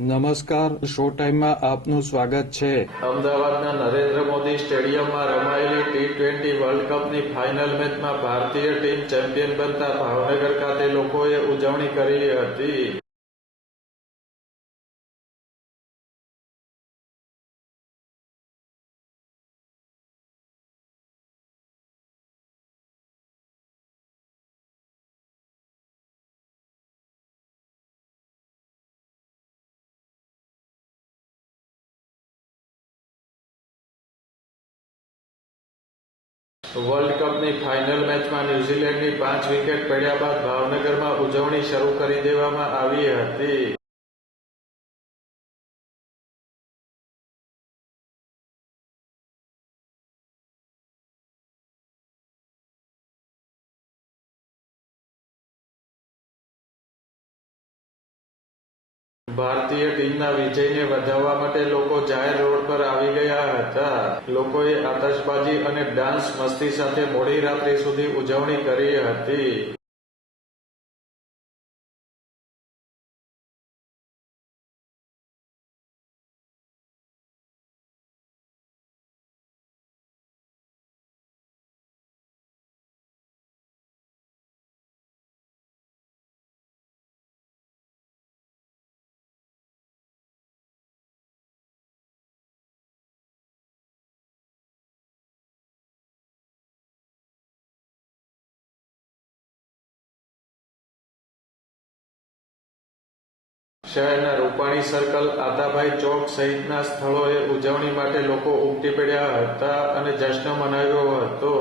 નમસ્કાર, શો ટાઈમમાં આપનું સ્વાગત છે. અમદાવાદના નરેન્દ્ર મોદી સ્ટેડિયમમાં રમાયેલી T20 વર્લ્ડ કપની ફાઇનલ મેચમાં ભારતીય ટીમ ચેમ્પિયન બનતા ભાવનગર ખાતે લોકોએ ઉજવણી કરી હતી. વર્લ્ડ કપની ફાઇનલ મેચમાં ન્યૂઝીલેન્ડની 5 વિકેટ પડ્યા બાદ ભાવનગરમાં ઉજવણી શરૂ કરી દેવામાં આવી હતી. ભારતીય ટીમના વિજયને વધાવવા માટે લોકો જાહેર રોડ પર આવી ગયા હતા. લોકોએ આતશબાજી અને ડાન્સ મસ્તી સાથે મોડી રાત્રે સુધી ઉજવણી કરી હતી. શહેરના રૂપાણી સર્કલ, આતાભાઈ ચોક સહિતના સ્થળોએ ઉજવણી માટે લોકો ઉમટી પડ્યા હતા અને જશ્ન મનાવ્યો હતો.